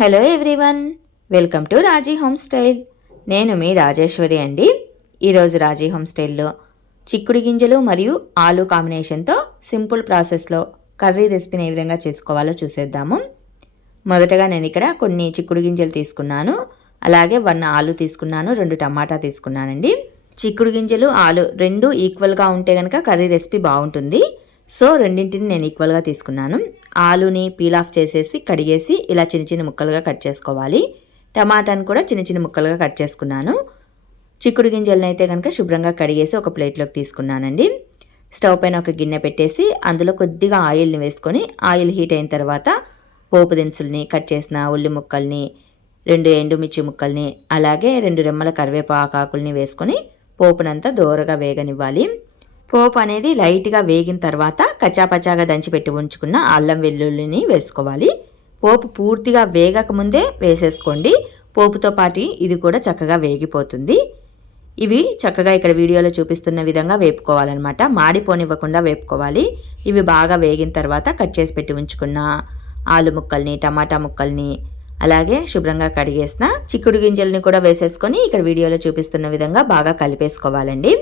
Hello everyone, welcome to Raji home style. నేను మీ రాజేశ్వరి అండి. ఈరోజు రాజీ హోమ్ స్టైల్లో చిక్కుడు గింజలు మరియు ఆలు కాంబినేషన్తో సింపుల్ ప్రాసెస్లో కర్రీ రెసిపీని ఏ విధంగా చేసుకోవాలో చూసేద్దాము. మొదటగా నేను ఇక్కడ కొన్ని చిక్కుడు గింజలు తీసుకున్నాను, అలాగే 1 ఆలు తీసుకున్నాను, 2 టమాటా తీసుకున్నానండి. చిక్కుడు గింజలు ఆలు రెండు ఈక్వల్గా ఉంటే కనుక కర్రీ రెసిపీ బాగుంటుంది. సో రెండింటిని నేను ఈక్వల్గా తీసుకున్నాను. ఆలుని పీల్ ఆఫ్ చేసేసి కడిగేసి ఇలా చిన్న చిన్న ముక్కలుగా కట్ చేసుకోవాలి. టమాటాను కూడా చిన్న చిన్న ముక్కలుగా కట్ చేసుకున్నాను. చిక్కుడు గింజలను అయితే కనుక శుభ్రంగా కడిగేసి ఒక ప్లేట్లోకి తీసుకున్నానండి. స్టవ్ పైన ఒక గిన్నె పెట్టేసి అందులో కొద్దిగా ఆయిల్ని వేసుకొని ఆయిల్ హీట్ అయిన తర్వాత పోపు దినుసుల్ని, కట్ చేసిన ఉల్లి ముక్కల్ని, 2 ఎండుమిర్చి ముక్కల్ని, అలాగే 2 రెమ్మల కరివేపాకాకుల్ని వేసుకొని పోపునంతా దోరగా వేగనివ్వాలి. పోపు అనేది లైట్గా వేగిన తర్వాత కచ్చాపచ్చాగా దంచిపెట్టి ఉంచుకున్న అల్లం వెల్లుల్లిని వేసుకోవాలి. పోపు పూర్తిగా వేగకముందే వేసేసుకోండి. పోపుతో పాటు ఇది కూడా చక్కగా వేగిపోతుంది. ఇవి చక్కగా ఇక్కడ వీడియోలో చూపిస్తున్న విధంగా వేపుకోవాలన్నమాట. మాడిపోనివ్వకుండా వేపుకోవాలి. ఇవి బాగా వేగిన తర్వాత కట్ చేసి పెట్టి ఉంచుకున్న ఆలు ముక్కల్ని, టమాటా ముక్కల్ని, అలాగే శుభ్రంగా కడిగేసిన చిక్కుడు గింజల్ని కూడా వేసేసుకొని ఇక్కడ వీడియోలో చూపిస్తున్న విధంగా బాగా కలిపేసుకోవాలండి.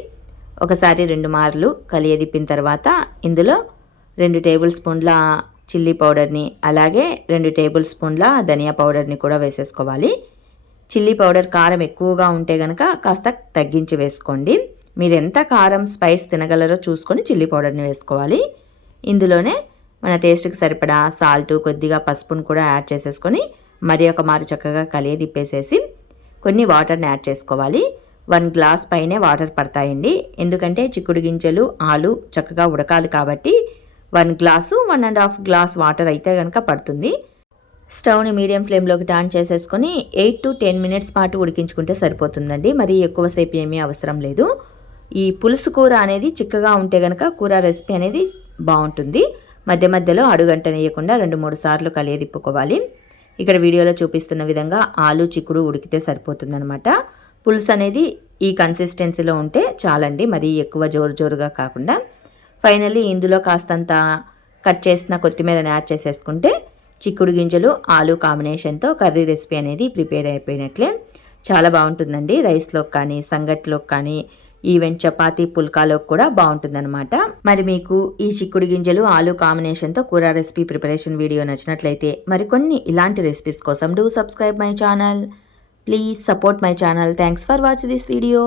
ఒకసారి 2 మార్లు కలియదిప్పిన తర్వాత ఇందులో 2 టేబుల్ స్పూన్ల చిల్లీ పౌడర్ని, అలాగే 2 టేబుల్ స్పూన్ల ధనియా పౌడర్ని కూడా వేసేసుకోవాలి. చిల్లీ పౌడర్ కారం ఎక్కువగా ఉంటే కనుక కాస్త తగ్గించి వేసుకోండి. మీరు ఎంత కారం స్పైస్ తినగలరో చూసుకొని చిల్లీ పౌడర్ని వేసుకోవాలి. ఇందులోనే మన టేస్ట్కి సరిపడా సాల్ట్, కొద్దిగా పసుపును కూడా యాడ్ చేసేసుకొని మరి ఒక మారు చక్కగా కలియదిప్పేసేసి కొన్ని వాటర్ని యాడ్ చేసుకోవాలి. 1 గ్లాస్ పైనే వాటర్ పడతాయండి. ఎందుకంటే చిక్కుడు గింజలు ఆలు చక్కగా ఉడకాలి కాబట్టి 1 గ్లాసు 1.5 గ్లాస్ వాటర్ అయితే కనుక పడుతుంది. స్టవ్ని మీడియం ఫ్లేమ్లోకి టర్న్ చేసేసుకొని 8 to 10 మినిట్స్ పాటు ఉడికించుకుంటే సరిపోతుందండి. మరి ఎక్కువసేపు ఏమీ అవసరం లేదు. ఈ పులుసు కూర అనేది చిక్కగా ఉంటే కనుక కూర రెసిపీ అనేది బాగుంటుంది. మధ్య మధ్యలో అడుగంటనేయకుండా 2-3 సార్లు కలియదిప్పుకోవాలి. ఇక్కడ వీడియోలో చూపిస్తున్న విధంగా ఆలు చిక్కుడు ఉడికితే సరిపోతుందనమాట. పులుసు అనేది ఈ కన్సిస్టెన్సీలో ఉంటే చాలండి, మరీ ఎక్కువ జోరుగా కాకుండా. ఫైనల్లీ ఇందులో కాస్తంత కట్ చేసిన కొత్తిమీరని యాడ్ చేసేసుకుంటే చిక్కుడు గింజలు ఆలు కాంబినేషన్తో కర్రీ రెసిపీ అనేది ప్రిపేర్ అయిపోయినట్లే. చాలా బాగుంటుందండి. రైస్లోకి కానీ, సంగట్లోకి కానీ, ఈవెన్ చపాతీ పుల్కాలోకి కూడా బాగుంటుందన్నమాట. మరి మీకు ఈ చిక్కుడు గింజలు ఆలు కాంబినేషన్తో కూర రెసిపీ ప్రిపరేషన్ వీడియో నచ్చినట్లయితే మరికొన్ని ఇలాంటి రెసిపీస్ కోసం do subscribe my channel. Please support my channel. Thanks for watching this video.